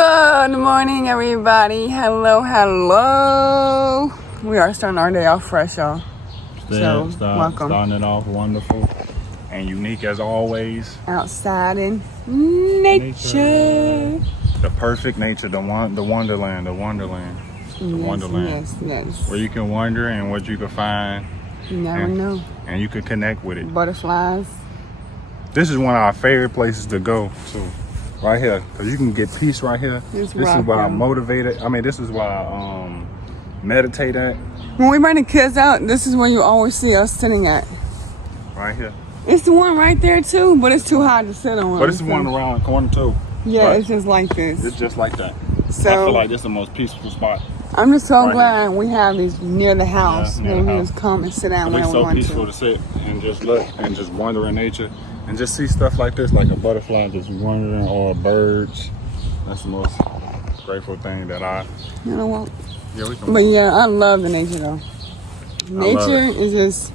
Good morning, everybody. Hello. We are starting our day off fresh, y'all. Welcome. Starting it off wonderful and unique as always. Outside in nature. The perfect nature, the wonderland. Yes. Where you can wander and what you can find. You never know. And you can connect with it. Butterflies. This is one of our favorite places to go to. Right here, because you can get peace right here. This is why I'm motivated. This is why I meditate at. When we bring the kids out, this is where you always see us sitting at. Right here. It's the one right there too, but it's too high to sit on. But it's the one around the corner too. Yeah, it's just like this. It's just like that. So I feel like this is the most peaceful spot. I'm just so glad we have these near the house. Where we can just come and sit down whenever we want to. It's so peaceful to sit and just look and just wander in nature. And just see stuff like this, like a butterfly just wandering, or birds. That's the most grateful thing that You know what? Yeah, we can. But yeah, I love the nature though. Nature is just.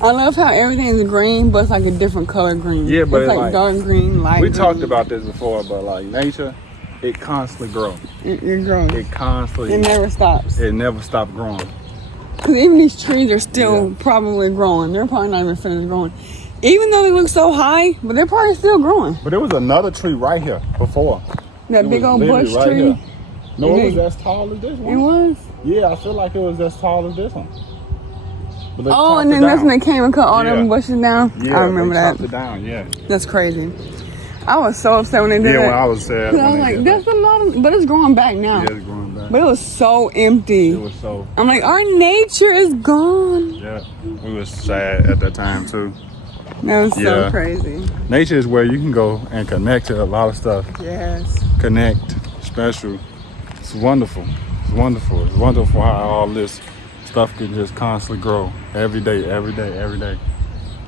I love how everything is green, but it's like a different color green. Yeah, but it's like dark green, light green. We talked about this before, but like nature, it constantly grows. It grows. It constantly. It never stops. It never stops growing. Because even these trees are still probably growing. They're probably not even finished growing. Even though they look so high, but they're probably still growing. But there was another tree right here before. That big old bush right tree. Here. No, it was as tall as this one. It was? Yeah, I feel like it was as tall as this one. Oh, and then that's when they came and cut all them bushes down? Yeah, I remember that. Chopped it down, yeah. That's crazy. I was so upset when they did that. Yeah, when I was sad. I was like, that's a lot of, but it's growing back now. Yeah, it's growing back. But it was so empty. It was so. I'm like, our nature is gone. Yeah, we was sad at that time too. That was so crazy. Nature is where you can go and connect to a lot of stuff. Yes. Connect, special. It's wonderful. It's wonderful how all this stuff can just constantly grow every day.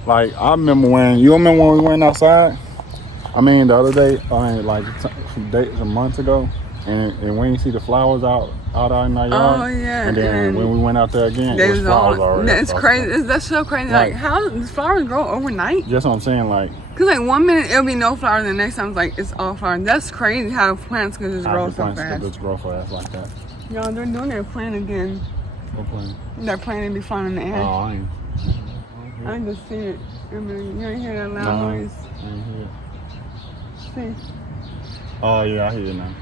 Like I remember when we went outside. The other day, some months ago, and when you see the flowers out in our yard. Oh yeah. And then when we went out there again, it was flowers already. That's crazy. That's so crazy. Like how does flowers grow overnight? That's what I'm saying. Cause 1 minute it'll be no flowers, and the next time it's like it's all flowers. That's crazy how plants can just grow so fast. Just grow fast like that. Y'all, they're doing their plan again. What plan? They're planning to be fun in the air. Oh, I just seen it. You ain't hear that loud noise. I ain't hear it. See? Oh yeah, I hear it now.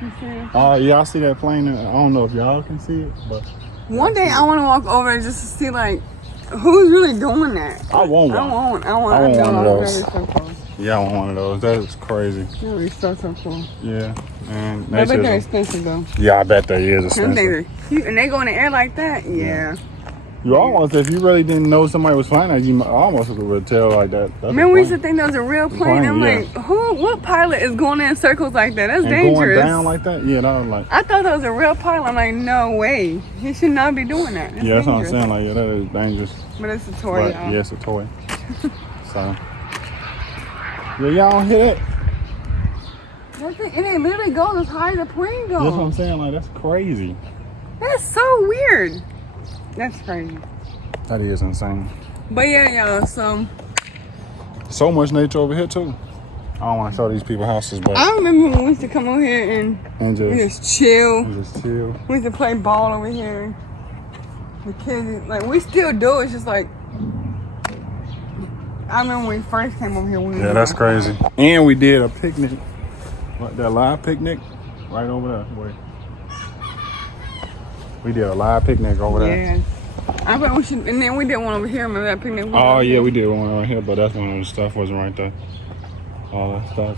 You see it? Oh yeah, I see that plane. I don't know if y'all can see it, but one day I want to walk over and just to see who's really doing that. I want one. I want one of those. So cool. Yeah, I want one of those. That is crazy. That would be so cool. Yeah, man. I bet they're expensive though. Yeah, I bet they is expensive. And they go in the air like that. Yeah. You almost, if you really didn't know somebody was flying that, you almost would tell like that. Man, we used to think that was a real plane. I'm like, what pilot is going in circles like that? That's dangerous. Going down like that? Yeah, that was like. I thought that was a real pilot. I'm like, no way. He should not be doing that. That's dangerous. What I'm saying. Like, that is dangerous. But it's a toy, y'all. Yeah, it's a toy. So. Yeah, y'all don't hear that? It ain't literally goes as high as the plane goes. That's what I'm saying. Like, that's crazy. That's so weird. That's crazy. That is insane. But yeah, y'all, so much nature over here too. I don't want to show these people houses, but I remember when we used to come over here and just chill. We used to play ball over here. The kids, we still do. It's just like I remember when we first came over here. Yeah, that's crazy. And we did a picnic, that live picnic, right over there. Wait. We did a live picnic over there. Yeah. I bet we should, and then we did one over here. Remember that picnic? Oh yeah, we did one over here, but that's when the stuff wasn't right there. All that stuff.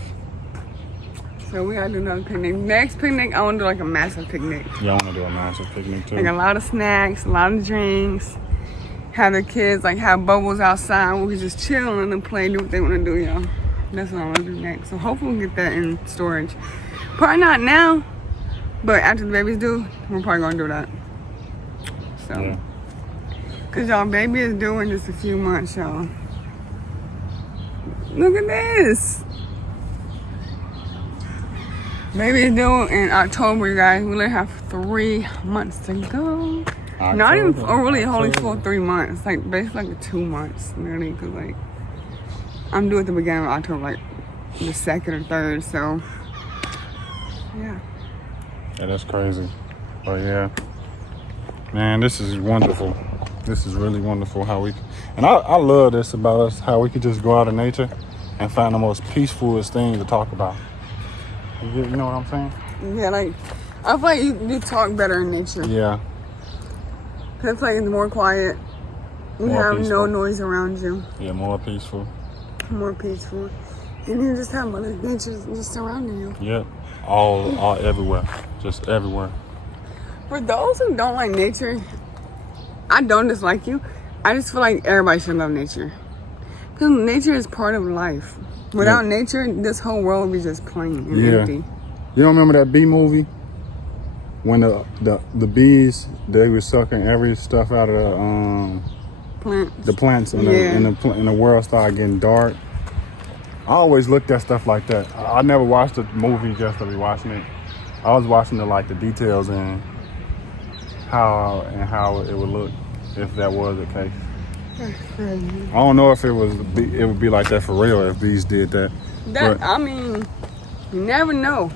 So we gotta do another picnic. Next picnic, I wanna do a massive picnic. Yeah, I wanna do a massive picnic too. A lot of snacks, a lot of drinks. Have the kids have bubbles outside. We can just chill and play, do what they wanna do, y'all. That's what I wanna do next. So hopefully we'll get that in storage. Probably not now. But after the babies do, we're probably gonna do that. So, yeah. Cause y'all, baby is due in just a few months, y'all. Look at this. Baby is due in October, you guys. We only have 3 months to go. Not even, really only full 3 months. Basically 2 months, really. Cause I'm due at the beginning of October, the 2nd or 3rd. So Yeah. Yeah, that's crazy. But yeah, man, this is wonderful. This is really wonderful how we, and I love this about us, how we could just go out in nature and find the most peacefulest things to talk about. You know what I'm saying? Yeah, like, I feel like you talk better in nature. Yeah. Cause it's like it's more quiet. You More have peaceful. no noise around you. Yeah, more peaceful. More peaceful. And you just have Mother Nature just surrounding you. Yep. All everywhere. Just everywhere. For those who don't like nature, I don't dislike you. I just feel like everybody should love nature. Because nature is part of life. Without nature, this whole world would be just plain and empty. You don't remember that bee movie? When the bees, they were sucking every stuff out of the plants and the world started getting dark. I always looked at stuff like that. I never watched the movie just to be watching it. I was watching the details and how it would look if that was the case. I don't know if it would be like that for real if bees did that. I mean, you never know.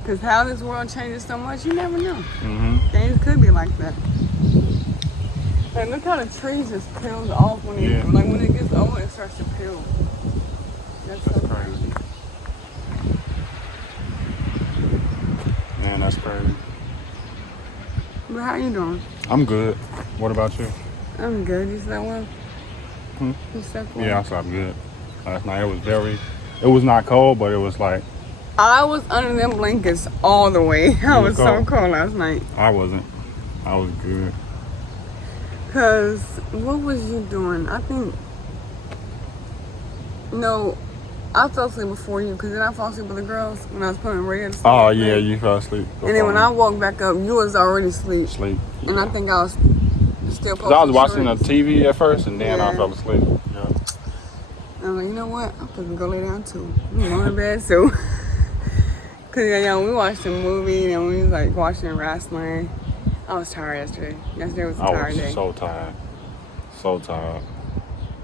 Because how this world changes so much, you never know. Mm-hmm. Things could be like that. Like, look how the trees just peels off when when it gets old, it starts to peel. That's so crazy. Man, that's crazy. But how you doing? I'm good. What about you? I'm good. You slept well? You slept well? Yeah, I slept good. Last night it was not cold, but it was like. I was under them blankets all the way. I was so cold. cold last night. I wasn't. I was good. Because, what was you doing? I think, no, I fell asleep before you. Because then I fell asleep with the girls when I was putting Ray to sleep. Oh, yeah, you fell asleep. And then when I woke back up, you was already asleep. Yeah. And I think I was still posting. I was watching the TV at first, and then I fell asleep. Yeah. I was like, you know what? I'm supposed to go lay down too. I'm going to bed too. Because, we watched a movie and we was like watching wrestling. I was tired yesterday. Yesterday was a tired day. I was so tired. So tired.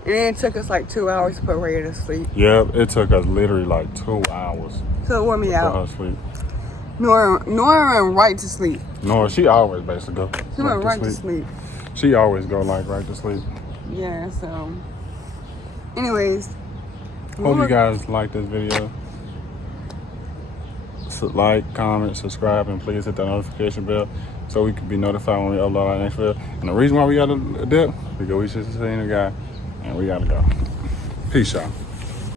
And then it took us like 2 hours to put Ray to sleep. Yep, it took us literally like 2 hours. So it wore me out. To put her to sleep. Nora went right to sleep. Nora, she always basically go. She went right to sleep. She always go right to sleep. Yeah, so. Anyways. Hope you guys like this video. So like, comment, subscribe, and please hit that notification bell so we can be notified when we upload our next video. And the reason why we got to dip, because we just seen a guy and we got to go. Peace, y'all.